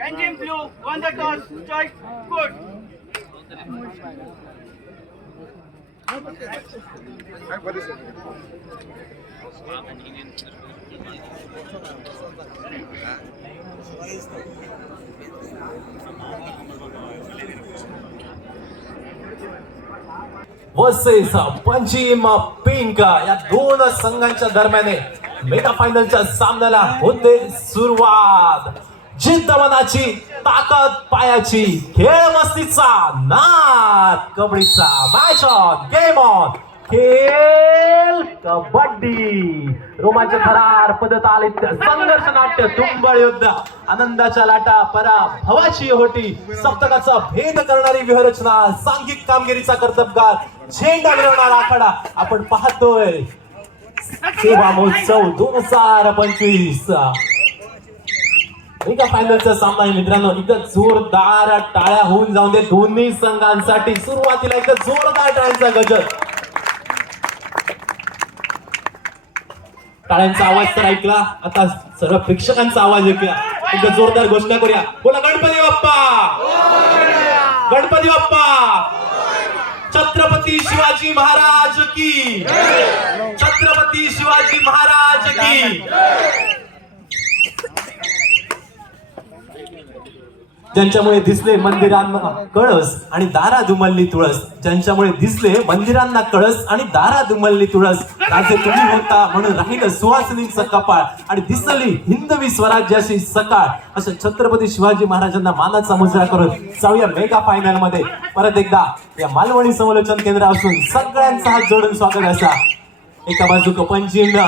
Engine blue, won the toss, choice, good. Versus पंचिम pink या दोन संघांच्या दरम्यान मेगा फायनलच्या सामन्याला होते सुरुवात. जिद्द मनाची, ताकद पायाची, खेळ मस्तीचा, नाद कबड्डीचा. मॅच ऑन, गेम ऑन, खेळ कबड्डी. रोमांच थरार पद्धत आलित्य, संघर्ष नाट्य, तुंबळ युद्ध, आनंदाच्या लाटा, पराभवाची होटी, सप्तकाचा भेद करणारी व्यूहरचना, सांघिक कामगिरीचा कर्तबगार, झेंडा मिरवणारा आखाडा आपण पाहतोय. सेवा महोत्सव 2025 मेगा फायनलचा सामना आहे मित्रांनो. इथं जोरदार टाळ्या होऊन जाऊन दे दोन्ही संघांसाठी. सुरुवातीला इथं जोरदार टाळ्यांचा गजर. टाळ्यांचा आवाज तर ऐकला, आता सर्व प्रेक्षकांचा आवाज ऐकूया. एकदा जोरदार घोषणा करूया. बोला गणपती बाप्पा, गणपती बाप्पा. छत्रपती शिवाजी महाराज की, छत्रपती शिवाजी महाराज की. ज्यांच्यामुळे दिसले मंदिरांना कळस आणि दारा दुमलली तुळस. ज्यांच्यामुळे दिसले मंदिरांना कळस आणि दारा दुमलली तुळस. राजे तुम्ही होता म्हणून राहिलं सुहासिनींचं कपाळ आणि दिसली हिंदवी स्वराज्याची सकाळ. असं छत्रपती शिवाजी महाराजांना मानाचा मुजरा करून जाऊया मेगा फायनल मध्ये. परत एकदा या मालवणी समालोचन केंद्र असून सगळ्यांचा हात जोडून स्वागत असा. एका बाजूक पंजिम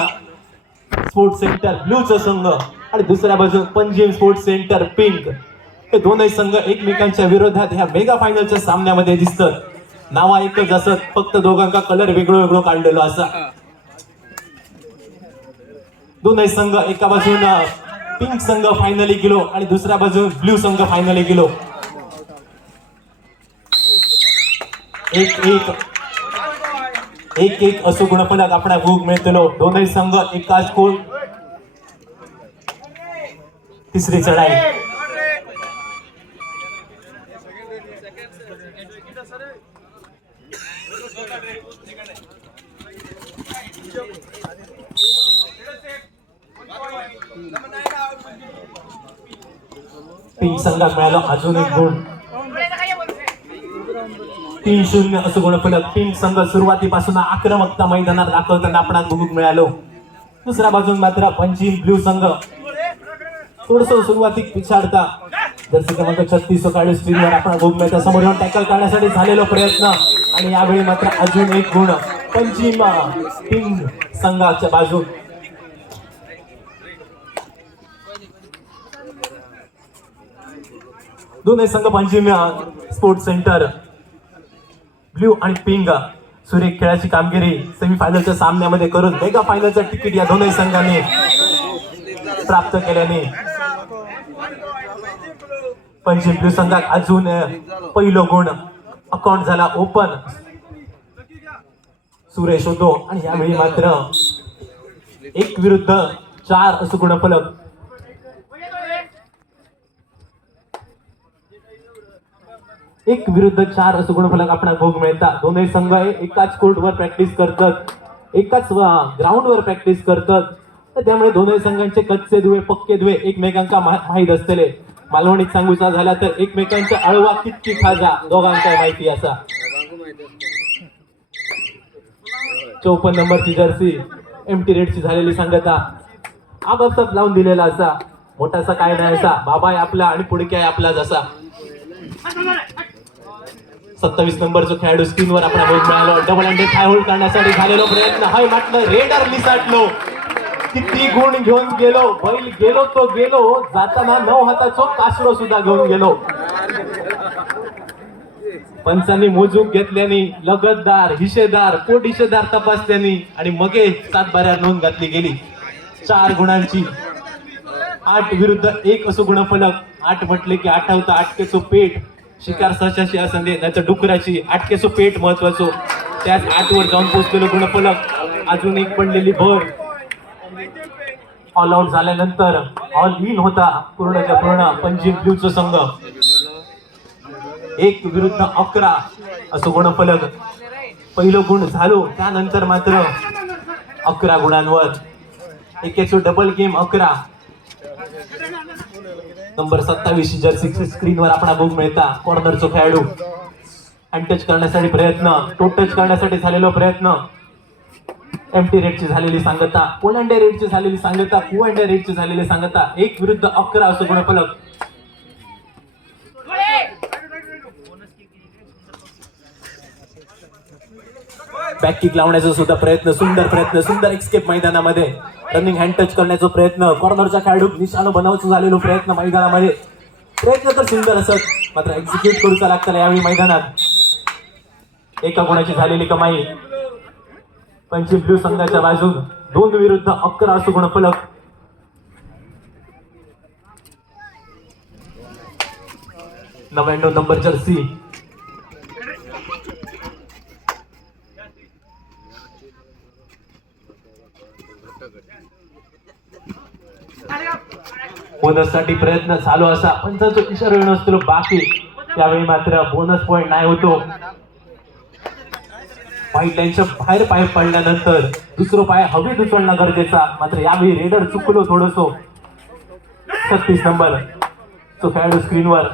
स्पोर्ट्स सेंटर ब्लूचा संघ आणि दुसऱ्या बाजून पंजिम स्पोर्ट्स सेंटर पिंक. हे दोनही संघ एकमेकांच्या विरोधात ह्या मेगा फायनलच्या सामन्यामध्ये दिसतात. नावा एकच असत, फक्त दोघांचा कलर वेगळं वेगळं काढलेलो असा. दोनही संघ एका बाजून पिंक संघ फायनली गेलो आणि दुसऱ्या बाजून ब्ल्यू संघ फायनली गेलो. एक एक असो गुणफलक आपल्या भूक मिळतलो. दोनही संघ एकाच कोल. तिसरी चढाई. पिंक संघात मिळाला अजून एक गुण. 3-0 असं गुणफलक. पिंक संघ सुरुवातीपासून आक्रमकता मैदानात दाखवताना आपणास बघूक मिळालो. दुसऱ्या बाजून मात्र पंचिम ब्ल्यू संघ थोडस सुरुवातीक पिछाडता. जर्सी क्रमांक 36 काढून स्क्रीनवर आपण बघू मिळतं. समोर येऊन टॅकल करण्यासाठी झालेला प्रयत्न आणि यावेळी मात्र अजून एक गुण पंचिम पिंक संघाच्या बाजून. दोन्ही संघ पंचिम स्पोर्ट्स सेंटर ब्ल्यू आणि पिंक सुरेख खेळाची कामगिरी सेमीफायनलच्या सामन्यामध्ये करून मेगा फायनलचं तिकीट या दोन्ही संघांनी प्राप्त केल्याने पंचिम ब्ल्यू संघात अजून पहिलो गुण अकाउंट झाला ओपन. सुरेश होतो आणि यावेळी मात्र 1-4 असं गुणफलक. एक विरुद्ध 4 असं गुणफलक आपल्याला भोग मिळतात. दोन्ही संघ एकाच कोर्टवर प्रॅक्टिस करतात, एकाच ग्राउंडवर प्रॅक्टिस करतात. तर त्यामुळे दोन्ही संघांचे कच्चे दुवे पक्के दुवे एकमेकांका माहीत असलेले. मालवणीत सांगूचा झाला तर एकमेकांच्या अळवा कितकी खाजा दोघांचा माहिती असा. 54 नंबरची जर्सी एमटी रेडची झालेली सांगता आपापसात लावून दिलेला असा. मोठासा काय नाही असा. बाबा आहे आपला आणि पुढके आहे आपला जसा. 27 नंबरचा खेळाडू स्क्रीनवर आपण मिळालो. डबल हँडेड थाय होल्ड करण्यासाठी झालेलो प्रयत्न. हाय म्हटलं रेडर निसाटलो. किती गुण घेऊन गेलो. बैल गेलो तो गेलो. जाताना 9 हाताचो कासडो सुद्धा घेऊन गेलो. पंचांनी मोजूक घेतल्याने लगतदार हिशेदार पोट हिशेदार तपासल्याने आणि मगे 7 बाऱ्यावर नोंद घातली गेली. 4 गुणांची 8 विरुद्ध 1 असो गुणफलक. 8 म्हटले की आठवता आटकेचो पेट. शिकार सशाची असंदे नाहीतर डुकराची आटकेसो पेट महत्वाचो त्याच 8 वर जाऊन पोहोचलेलो गुणफलक अजून एक पडलेली भर ऑल आउट झाल्यानंतर ऑल इन होता पूर्णच्या पूर्ण पंजीम ब्ल्यूचा संघ 1 विरुद्ध 11 असं गुणफलक पहिलं गुण झालो त्यानंतर मात्र 11 गुणांवर एकेचो डबल गेम 11 नंबर 27 जर्सी स्क्रीनवर आपण बघू मिळता कॉर्नरचा खेळाडू हँड टच करण्यासाठी प्रयत्न टोट टच करण्यासाठी झालेला प्रयत्न एमटी रेटची झालेली सांगता पोलंड रेटची झालेली सांगता कुएंड रेटची झालेली सांगता 1 विरुद्ध 11 असं गुणफलक बॅक किक लावण्याचा सुद्धा प्रयत्न सुंदर एक्सकेप मैदानामध्ये रनिंग हँड टच करण्याचा प्रयत्न कॉर्नरचा खेळाडू निशाणा बनवायचा झालेला प्रयत्न मैदानामध्ये प्रयत्न तर सुंदर असत मात्र एक्झिक्यूट करूचा लागतं यावेळी मैदानात एका गुणाची झालेली कमाई पंचीम ब्ल्यू संघाच्या बाजून 2 विरुद्ध 11 असं गुणफलक नंबर जर्सी बोनससाठी प्रयत्न चालू असा पंचांचा इशारा नसतो बाकी त्यावेळी मात्र बोनस पॉइंट नाही होतो व्हाईट लाईनच्या बाहेर पाय पडल्यानंतर दुसरं पाय हवेत उचलणं गरजेचा मात्र यावेळी रेडर चुकलो थोडंसो 36 नंबर तो खेळाडू स्क्रीनवर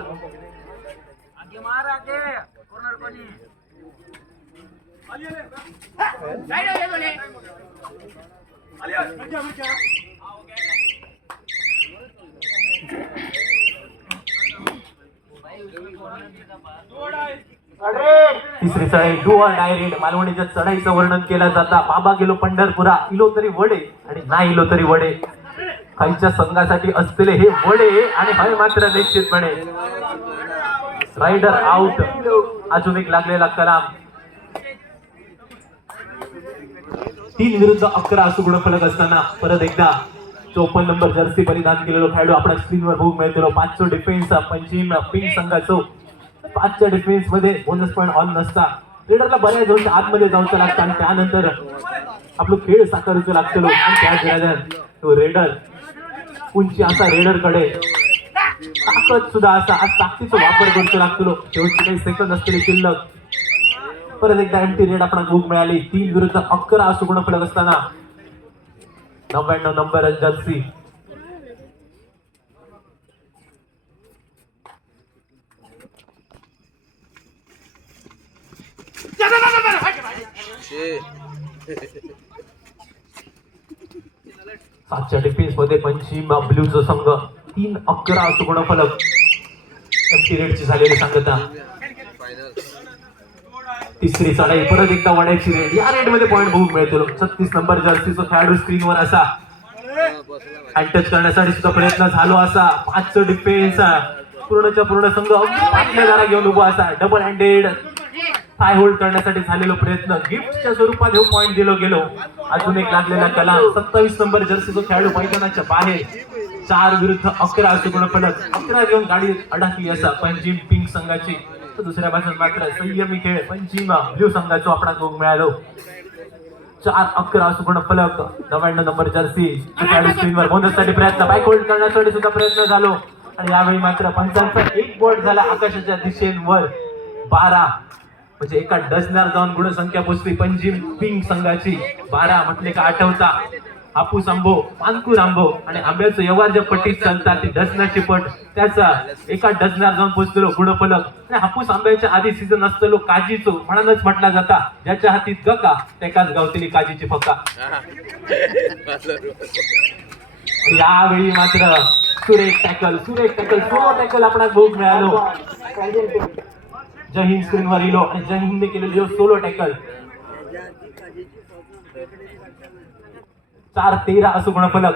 तिसरी चढाई डू ऑर डाय रेड मालवणीच्या चढाईचं वर्णन केलं जाता बाबा गेलो पंढरपुरा इलो तरी वडे आणि नाही इलो तरी वडे खालच्या संघासाठी असलेले हे वडे आणि हय मात्र निश्चितपणे रायडर आउट अजून एक लागलेला कलाम 3 विरुद्ध 11 असं गुणफलक असताना परत एकदा 54 नंबर जर्सी परिधान केलेलो खेळाडू आपण स्क्रीनवर बघू मिळतो 5 डिफेन्स पंचीम पिंक संघाचं 5च्या डिफेन्स मध्ये बोनस पॉइंट ऑन नसता रेडरला बऱ्याच दिवस आतमध्ये जाऊचं लागतं आणि त्यानंतर आपलं खेळ साकारूचं लागतं आणि त्याच दरम्यान तो रेडर उंची असा रेडर कडे ताकद सुद्धा असा आज ताकदीचा वापर करूचा लागतो शेवटचे काही सेकंद असलेले शिल्लक परत एकदा एमटी रेड आपण बघ मिळाली 3 विरुद्ध 11 असं गुणफलक असताना 99 नंबर जर्सी सातच्या डिफेन्स मध्ये पंचीम ब्ल्यूचा संघ 3-11 असं गुणफलक एमटी रेडची झालेली सांगता तिसरी चढाई परत एकदा वड्याची रेड या रेड मध्ये पॉइंट बघून मिळतो 36 नंबर जर्सीचा खेळाडू स्क्रीनवर असा हँड टच करण्यासाठी सुद्धा प्रयत्न झालो असा 5चं डिफेन्स पूर्णच्या पूर्ण संघ आपल्या दारा घेऊन उभा असा डबल हँडेड थाय होल्ड करण्यासाठी झालेलो प्रयत्न गिफ्टच्या स्वरूपात हे पॉइंट दिलो गेलो अजून एक लागलेला कलाम 27 नंबर जर्सीचा खेळाडू मैदानाच्या बाहेर 4 विरुद्ध 11 असं गुणफलक 11 घेऊन गाडी अडकली असा पंचीम पिंक संघाची तर दुसऱ्या बाजून मात्र संयमी खेळ पंचीम ब्ल्यू संघाचो आपण बघ मिळालो 4-11 असं गुणफलक 99 नंबर जर्सी खेळाडू स्क्रीनवर बोनससाठी प्रयत्न बाईक होल्ड करण्यासाठी सुद्धा प्रयत्न झालो आणि यावेळी मात्र पंचांचा एक बोर्ड झाला आकाशाच्या दिशेवर 12 म्हणजे एका डझनार जाऊन गुणसंख्या पोचली पंचीम पिंक संघाची 12 म्हटले का आठवता हापूस आंबो पानकूर आंबो आणि आंब्याचं व्यवहार ज्या पट्टीत चालतात ती डझनाची पट त्याचा एका डझनार जाऊन पोचलेलो गुणफलक आणि हापूस आंब्याच्या आधी सीझन असलेलो काजीचो म्हणूनच म्हटला जाता ज्याच्या हातीत गका त्याकाच गावतेली काजीची फका यावेळी मात्र सुरेख टॅकल सोलो टॅकल आपण बघ मिळालो जय हिंद स्क्रीनवर इलो आणि जय हिंदने केलेली सोलो टॅकल 4-13 असं गुणफलक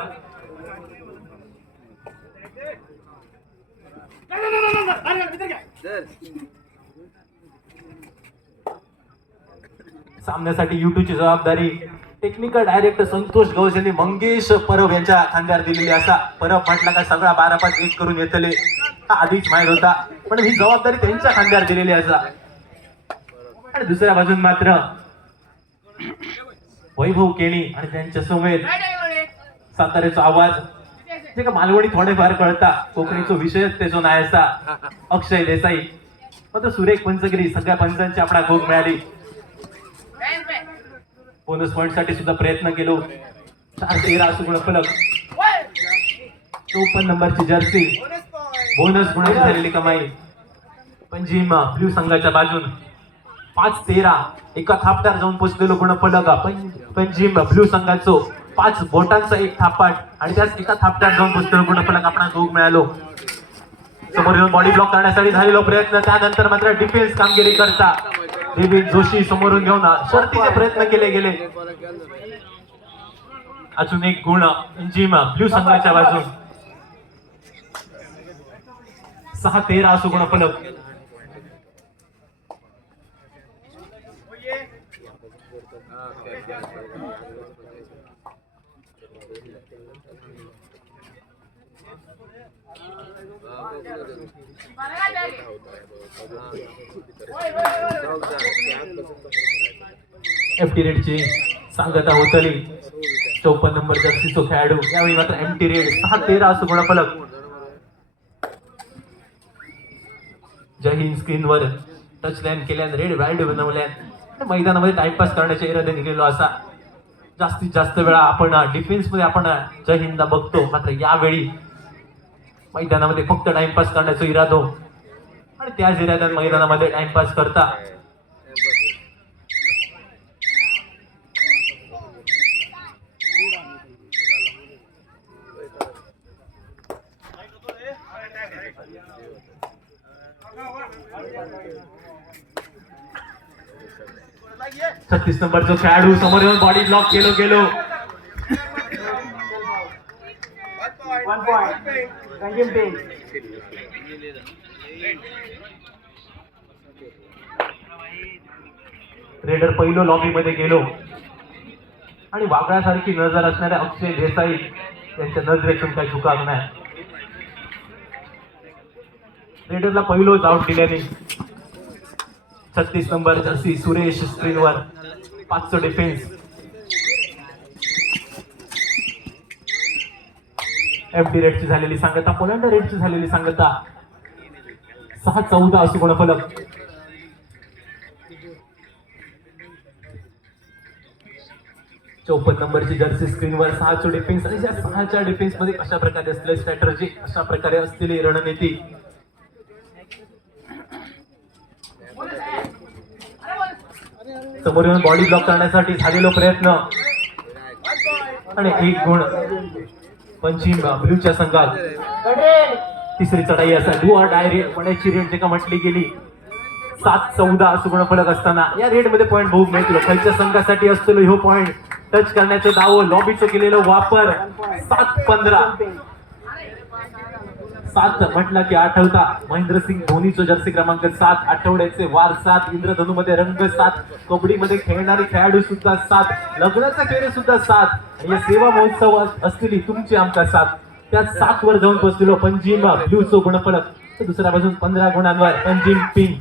सामन्यासाठी युट्यूबची जबाबदारी टेक्निकल डायरेक्टर संतोष गौस यांनी मंगेश परब यांच्या खांद्यावर दिलेली असा परब म्हटला का सगळा 12-5-1 करून येतले हा आधीच माहीत होता पण ही जबाबदारी त्यांच्या खांद्यावर दिलेली असा. आणि दुसऱ्या बाजून मात्र वैभव केणी आणि त्यांच्या समेत साताऱ्याचा आवाज जे का मालवणी थोडेफार कळता, कोकणीचा विषयच त्याचो नाही असा अक्षय देसाई. मात्र सुरेख पंचगिरी सगळ्या पंचांची आपला भोग मिळाली. बोनस पॉइंट साठी सुद्धा प्रयत्न केलो. 4-13 असं गुण फलक. 54 नंबरची जर्सी बोनस गुणाची झालेली कमाई. पंजीम ब्ल्यू संघाच्या बाजून 5-13 एका थापटार जाऊन पोहोचलेलो गुणफलक. पंजीम ब्ल्यू संघाचो 5 बोटांचा एक थापाट आणि त्याच एका थापटार जाऊन पोहोचलेलो गुणफलक आपण भोग मिळालो. समोर येऊन बॉडी ब्लॉक करण्यासाठी झालेलो प्रयत्न, त्यानंतर मात्र डिफेन्स कामगिरी करता देवी जोशी समोरून घेऊन शर्तीचे प्रयत्न केले गेले. अजून एक गुण पंजीम ब्ल्यू संघाच्या बाजून. 6-13 असो गुणफलक. एफटी रेडची सांगता होतली. 54 नंबर जर्सीचो खेळाडू यावेळी मात्र एमटी रेड. 6-13 असो गुणफलक. जय हिंद स्क्रीनवर टच लाईन केल्यान रेड वाईड बनवल्यान मैदानामध्ये टाइमपास करण्याच्या इराद्याने गेलो असा. जास्तीत जास्त वेळा आपण डिफेन्स मध्ये आपण जय हिंद बघतो, मात्र यावेळी मैदानामध्ये फक्त टाइमपास करण्याचा इरादो आणि त्याच इराद्यात मैदानामध्ये टाइमपास करता छत्तीस नंबरचा खेळाडू समोर येऊन बॉडी ब्लॉक केलो गेलो. रेडर पहिलो लॉबी मध्ये गेलो आणि वाघळासारखी नजर असणाऱ्या अक्षय देसाई त्यांच्या नजरेतून काही चुकाग नाही. रेडरला पहिलोच आउट दिल्याने 36 नंबर जर्सी सुरेश स्क्रीनवर 5 डिफेन्स. एफडी रेडची झालेली सांगता, पोलंड रेडची झालेली सांगता. 6-14 अशी गुणफलक. चौपन्न नंबरची जर्सी स्क्रीनवर 6 डिफेन्स आणि या 6च्या डिफेन्स मध्ये कशा प्रकारे असलेली स्ट्रॅटर्जी, अशा प्रकारे असलेली रणनीती. समोर येऊन बॉडी ब्लॉक करण्यासाठी झालेलो प्रयत्न आणि एक गुण पंचीम ब्ल्यूच्या संघात. तिसरी चढाई असा डू ऑर डाय रेड पण्याची रेड जे का म्हटली गेली. 7-14 असं गुणफलक असताना या रेड मध्ये पॉईंट भोग मिळतो. खालच्या संघासाठी असलेलो ह्यो पॉईंट टच करण्याचे दाव, लॉबीचं केलेलं वापर. 7-15 7 म्हटलं की आठवता महेंद्रसिंग धोनीचं जर्सी क्रमांक 7, आठवड्याचे वार 7, इंद्रधनू मध्ये रंग 7, कबड्डी मध्ये खेळणारे खेळाडू सुद्धा 7, लग्नाचा फेरे सुद्धा 7 आणि या सेवा महोत्सव असलेली तुमची आमचा 7. त्या 7 वर जाऊन पोहोचलेलो पंजीम ब्ल्यूचं गुणफलक. दुसऱ्या बाजून 15 गुणांवर पंजीम पिंक.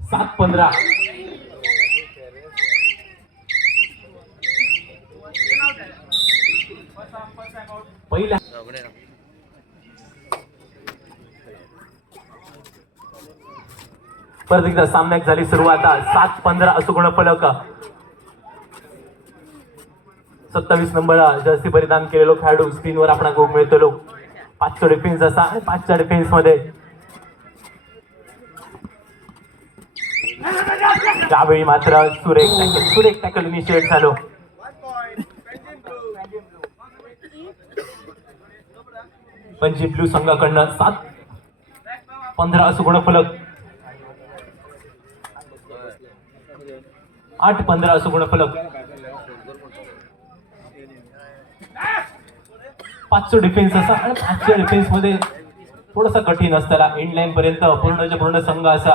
7-15 पहिल्या परत एकदा सामन्यात झाली सुरुवात. 7-15 असं गुणफलक. 27 नंबर जर्सी परिधान केलेलो खेळाडू स्क्रीनवर आपण गोग मिळतो. 5 डिफेन्स असा आणि 5च्या डिफेन्स मध्ये त्यावेळी मात्र सुरेख टॅकल इनिशिएट झालो. पंजीम ब्ल्यू संघाकडनं 7-15 असं गुणफलक. 8-15 असं गुणफलक. 5 डिफेन्स असा आणि 5च्या डिफेन्स मध्ये थोडासा कठीण असताना एंड लाईन पर्यंत पूर्णच्या पूर्ण संघ असा.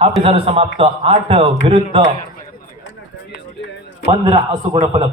हा झालं समाप्त. 8 विरुद्ध 15 असो गुणफलक.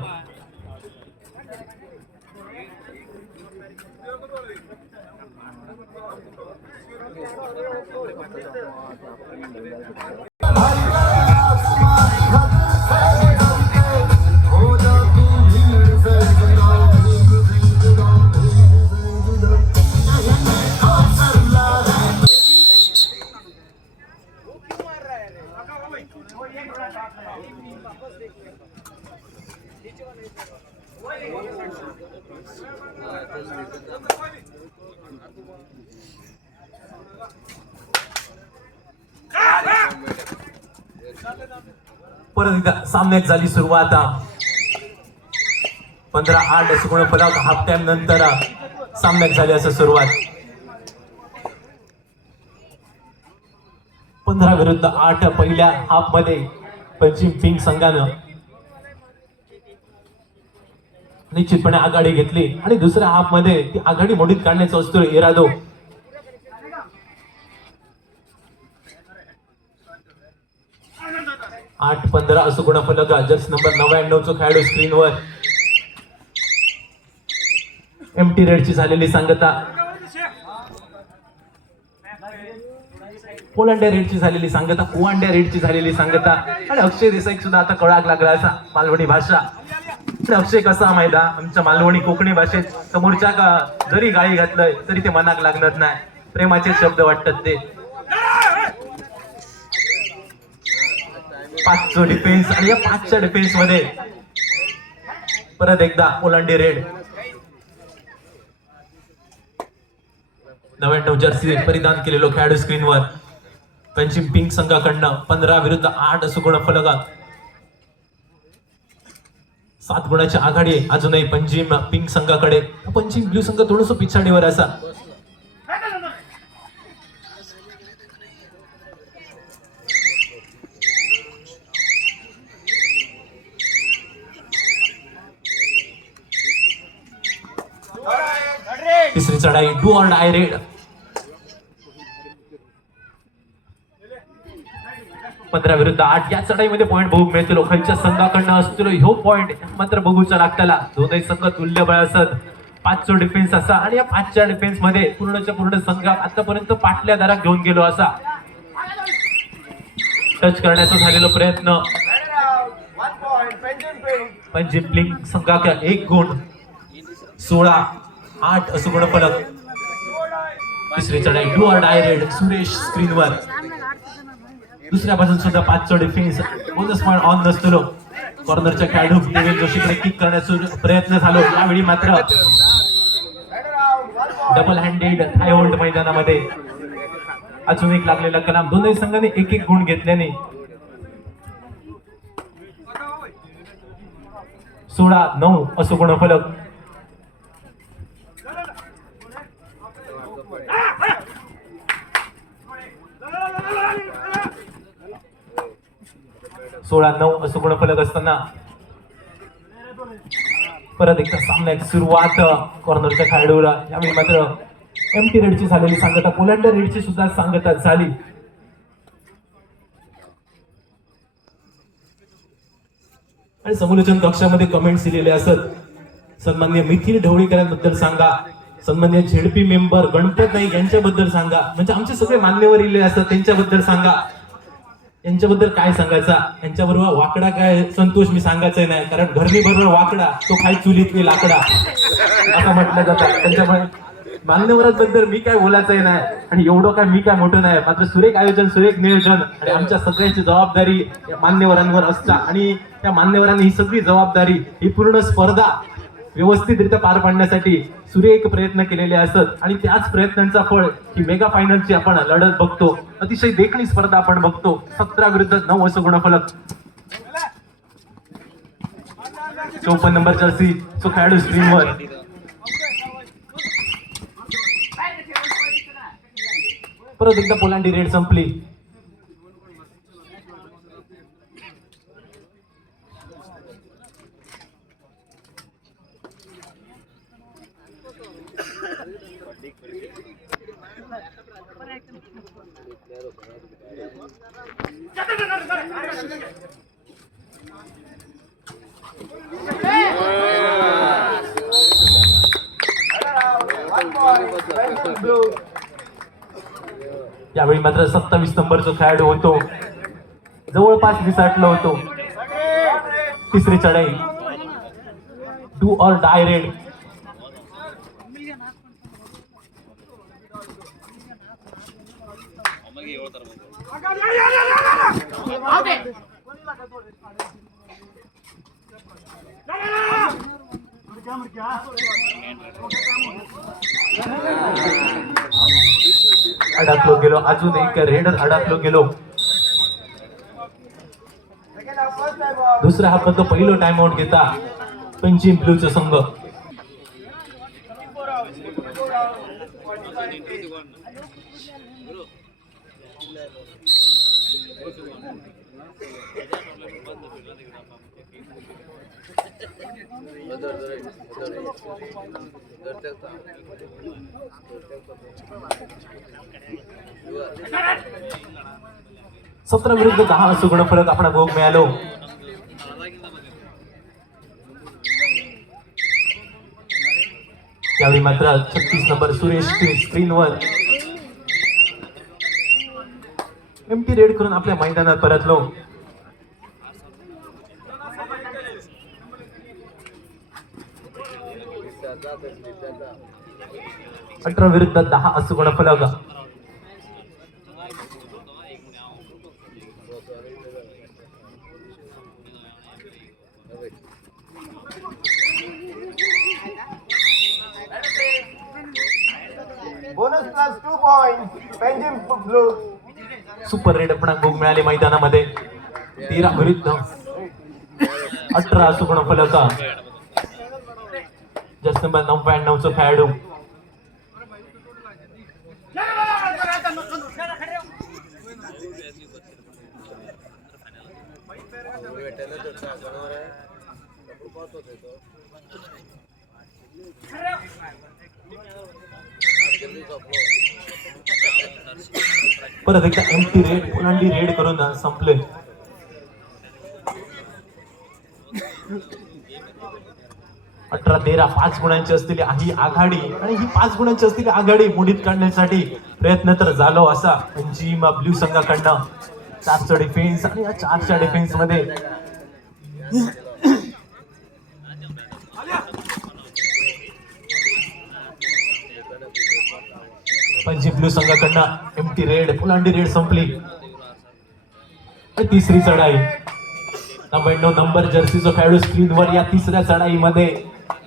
परत एकदा सामन्यात झाली सुरुवात. 15-8 असं गुणफलक. हाफ टाइम नंतर सामन्यात झाली असं सुरुवात. 15-8 पहिल्या हाफ मध्ये पश्चिम पिंक संघानं निश्चितपणे आघाडी घेतली आणि दुसऱ्या हाफ मध्ये ती आघाडी मोडीत काढण्याचा असतो इरादो. 8-15 असं गुणफलक. जर्सी नंबर 99 चा खेळाडू स्क्रीनवर. एमटी रेडची झालेली सांगता, पोलांड्या रेडची झालेली सांगता, कुवांड्या रेडची झालेली सांगता आणि अक्षय देसाई सुद्धा आता कळाक लागला असा मालवणी भाषा. अक्षय कसा माहिती आमच्या मालवणी कोकणी भाषेत समोरच्या का जरी गाळी घातलंय तरी ते मनाक लागणार नाही. प्रेमाचे शब्द वाटतात ते. 5चा डिफेन्स आणि या 5च्या डिफेन्स मध्ये परत एकदा पोलांडी रेड. 99 जर्सी परिधान केलेलो खेळाडू स्क्रीनवर. पश्चिम पिंक संघाकडनं 15-8 असं गुणफलक. 7 गुणाची आघाडी अजूनही पश्चिम पिंक संघाकडे. पश्चिम ब्लू संघ थोडस पिछाडीवर असा. तिसरी चढाई डू ऑर डाय रेड. 15-8 या चढाईमध्ये पॉईंट बघू मिळतो. खालच्या संघाकडनं असतो ह्यो पॉईंट मात्र बघूचा लागताला. दोन्ही संघ तुल्यबळ असत. 5चा डिफेन्स असा आणि या 5च्या डिफेन्स मध्ये पूर्णच्या पूर्ण संघ आतापर्यंत पाटल्या दारात घेऊन गेलो असा. टच करण्याचा झालेला प्रयत्न. पंजिम पिंक संघाचा 1 गुण. 16-8 असं गुणफलक. तिसरी चढाई do or die red. Suresh स्क्रीनवर. दुसऱ्या बाजून सुद्धा 5चा डिफेन्स. बोनस पॉइंट ऑन नसतो. कॉर्नरच्या खेळाडू देवेंद्र जोशीकडे किक करण्याचा प्रयत्न झालो. यावेळी मात्र डबल हँडेड हाय होल्ड मैदानामध्ये अजून एक लागलेला कलाम. दोन्ही संघाने 1-1 गुण घेतल्याने 16-9 असं गुणफलक. सोळा 9 असं गुणफलक असताना परत एकदा सामन्याची सुरुवात. कॉर्नरच्या खेळाडूला यावेळी मात्र एमटी रेडची झालेली सांगता, पोलांडर रेडची सुद्धा सांगता झाली. आणि समालोचन कक्षामध्ये कमेंट्स दिलेले असत. सन्माननीय मिथिल ढवळीकरांबद्दल सांगा, सन्माननीय झेडपी मेंबर गणपत नाईक यांच्याबद्दल सांगा, म्हणजे आमचे सगळे मान्यवर इले असतात त्यांच्याबद्दल सांगा. यांच्याबद्दल काय सांगायचा, यांच्याबरोबर वाकडा काय संतोष मी सांगायचं नाही, कारण घरणी बरोबर वाकडा तो खाय चुलीत मी लाकडा असं म्हटलं जातं. त्यांच्यामुळे मान्यवरांबद्दल मी काय बोलायचंय नाही आणि एवढं काय मी काय मोठं नाही. मात्र सुरेख आयोजन, सुरेख नियोजन आणि आमच्या सगळ्यांची जबाबदारी मान्यवरांवर असता आणि त्या मान्यवरांनी ही सगळी जबाबदारी, ही पूर्ण स्पर्धा व्यवस्थितरित्या पार पाडण्यासाठी सुरेख प्रयत्न केलेले असत आणि त्याच प्रयत्नांचा फळ ही मेगा फायनलची आपण लढत बघतो. अतिशय देखणी स्पर्धा आपण बघतो. 17-9 असं गुणफलक. 54 नंबर जर्सी तो खेळाडू स्क्रीनवर. परत एकदा पोलांडी रेड संपली. blue. यावेळी मात्र 27 नंबरचा खेळाडू होतो, जवळपास विसाटलो होतो. तिसरी चढाई, डू ऑर डाय रेड. अडकलो गेलो, अजून एक रेडर अडकलो गेलो. दुसऱ्या हाफमध्ये पहिलो टाइम आउट घेता पंचिम ब्लूचा संघ. सतरा विरुद्ध 10 असं गुणफलक आपण भोग मिळालो. त्यावेळी मात्र 36 नंबर सुरेश स्क्रीनवर एमटी रेड करून आपल्या मैदानात परतलो. 18 विरुद्ध 10 असं गुणफलक. Bonus plus 2 points. Penjim blue. Super red आपण भोग मिळाले मैदानामध्ये. 13 विरुद्ध 18 असं गुणफलक. जस्ट नंबर 99 चा खेळाडू. परत एकदा एमटी रेड पुलांडी रेड करून संपले. अठरा 13 5 गुणांची असलेली ही आघाडी आणि ही 5 गुणांची असलेली आघाडी मोडीत काढण्यासाठी प्रयत्न तर झालो असा पंचिम ब्ल्यू संघाकडनं. 4चा डिफेन्स आणि या 4च्या डिफेन्स मध्ये पंचिम ब्ल्यू संघाकडनं एमटी रेड पुलांडी रेड संपली. तिसरी चढाई, 99 नंबर जर्सीचा खेळाडू स्क्रीनवर. या तिसऱ्या चढाईमध्ये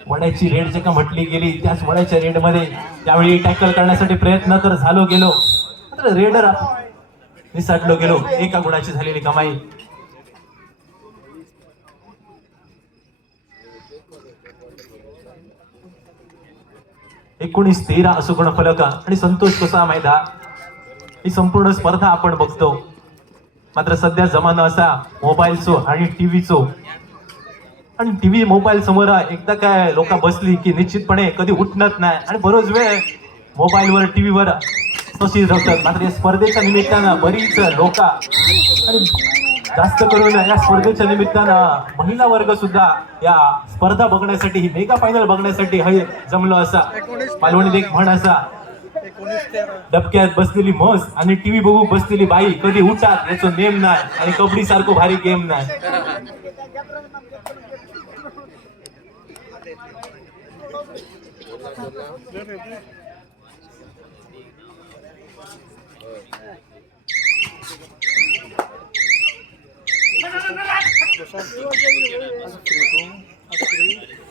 वड्याची रेड जे का म्हटली गेली त्याच वड्याच्या रेड मध्ये त्यावेळी टॅकल करण्यासाठी प्रयत्न तर झालो गेलो, मात्र रेडर निसटलो गेलो. 1 गुणाची झालेली कमाई. एकोणीस 13 असं गुणफलक आणि संतोष कसा मैदा. ही संपूर्ण स्पर्धा आपण बघतो, मात्र सध्या जमाना असा मोबाईलचो आणि टीव्हीचो. आणि टीव्ही मोबाईल समोर एकदा काय लोक बसली की निश्चितपणे कधी उठणत नाही आणि बरोच वेळ मोबाईलवर टीव्हीवर तशीच राहतात. मात्र या स्पर्धेच्या निमित्तानं बरीच लोक आणि जास्त करून या स्पर्धेच्या निमित्तानं महिला वर्ग सुद्धा या स्पर्धा बघण्यासाठी, ही मेगा फायनल बघण्यासाठी हे जमलो असा. पालवणीत एक म्हण असा, डबक्यात बसलेली म्हस आणि टीव्ही बघू बसलेली बाई कधी उठात याचा नेम नाही आणि कबड्डी सारखं भारी गेम नाही.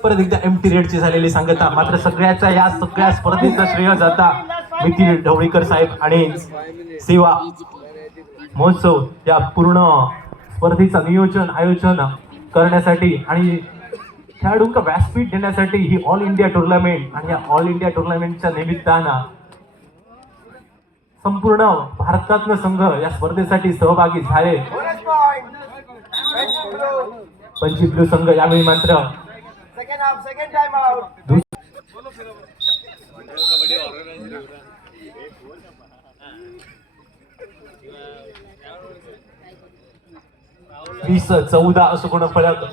परत एकदा एमटी रेडची झालेली सांगता. मात्र सगळ्याचा या सगळ्या स्पर्धेचा श्रेय जाता मिथिल ढवळीकर साहेब आणि सेवा महोत्सव या पूर्ण स्पर्धेचा नियोजन आयोजन करण्यासाठी आणि खेळाडूंना व्यासपीठ देण्यासाठी ही ऑल इंडिया टुर्नामेंट. आणि या ऑल इंडिया टुर्नामेंटच्या निमित्तानं संपूर्ण भारतातनं संघ या स्पर्धेसाठी सहभागी झाले. पंचिम ब्लू संघ यावेळी मात्र second time out. 20-14 असं कोण फरक.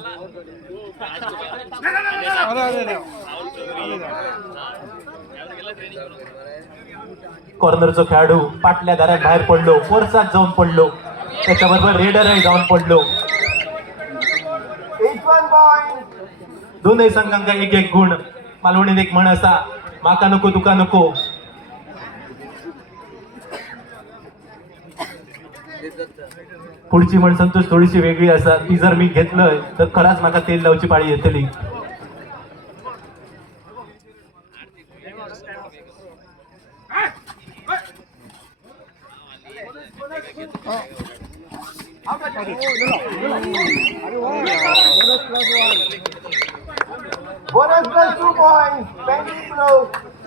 कॉर्नरचा खेळाडू पाटल्या दारात बाहेर पडलो, फोर्सात जाऊन पडलो, त्याच्याबरोबर रेडरही जाऊन पडलो. दोनही संघांका एक एक गुण. मालवणीत एक म्हण असा, माका नको तुका नको. पुढची म्हण संतोष थोडीशी वेगळी असा, ती जर मी घेतलंय तर खराच माका तेल लावची पाळी येतली.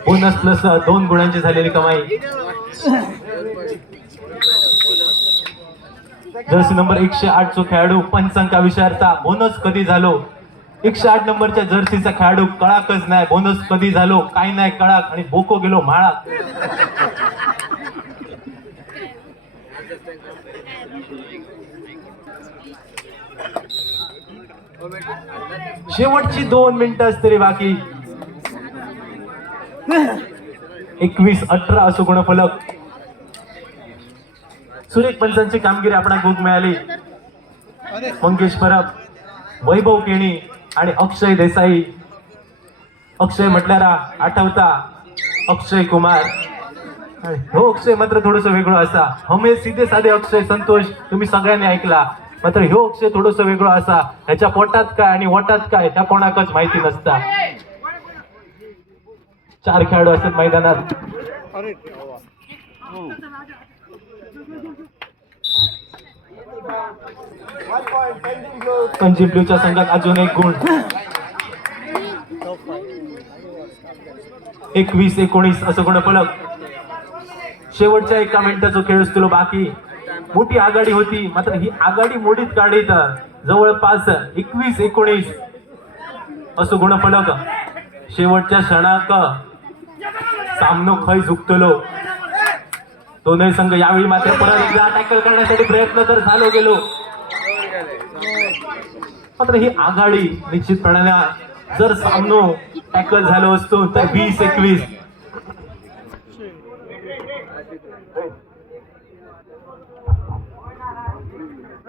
बोनस प्लस 2 गुणांची झालेली कमाई. जर्सी नंबर 108 चो खेळाडू पंचांका विचारता बोनस कधी झालो. 108 नंबरच्या जर्सीचा खेळाडू कळाकच नाही, बोनस कधी झालो काय नाही कळाक, आणि बोको गेलो माळात. शेवटची 2 मिनिटं तरी बाकी. 21-18 असो गुणफलक. सुरेख पंचांची कामगिरी आपणाक बघूक मिळाली. मंगेश परब, वैभव केणी आणि अक्षय देसाई. अक्षय म्हटल्यारा आठवता अक्षय कुमार. हो अक्षय मात्र थोडस वेगळं असा. हमे सीधे साधे अक्षय संतोष तुम्ही सगळ्यांनी ऐकला, मात्र ह्यो अक्षय थोडस वेगळं असा. ह्याच्या पोटात काय आणि वटात काय त्या कोणाकच माहिती नसता. 4 खेळाडू असतात मैदानात. पंजीम ब्ल्यूच्या संघात अजून एक गुण. 21-19 असं गुणफलक. शेवटच्या 1 मिनिटाचा खेळ असतो बाकी. मोठी आघाडी होती, मात्र ही आघाडी मोडीत काढीत जवळपास 21-19 असं गुणफलक. शेवटच्या क्षणाक सामनो खय झुकतलो. दोनही संघ यावेळी मात्र परत एकदा टॅकल करण्यासाठी प्रयत्न तर झालो गेलो, मात्र ही आघाडी निश्चितपणाने जर सामनो टॅकल झालो असतो तर 20-21.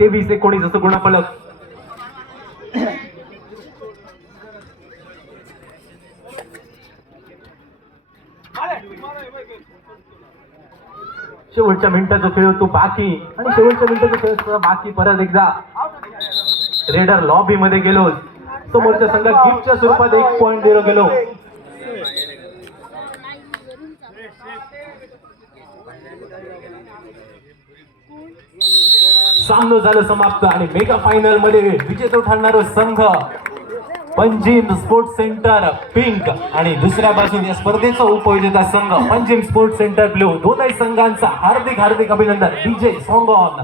ते 20-19 असं गुणफलक. शेवटच्या मिनिटाचा खेळ होतो बाकी, आणि शेवटच्या मिनिटाचा खेळ असतो बाकी. परत एकदा रेडर लॉबी मध्ये गेलो. समोरच्या संघात गिफ्टच्या स्वरूपात 1 पॉइंट दिलो गेलो. सामना झालं समाप्त, आणि मेगा फायनल मध्ये विजेता ठरणारा संघ पंजीम स्पोर्ट्स सेंटर पिंक, आणि दुसऱ्या बाजूने या स्पर्धेचा उपविजेता संघ पंजीम स्पोर्ट्स सेंटर ब्लू. दोनही संघांचा हार्दिक अभिनंदन. DJ song on.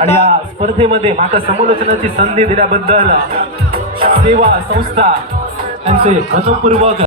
आणि या स्पर्धेमध्ये माका समालोचनाची संधी दिल्याबद्दल सेवा संस्था त्यांचे मनपूर्वक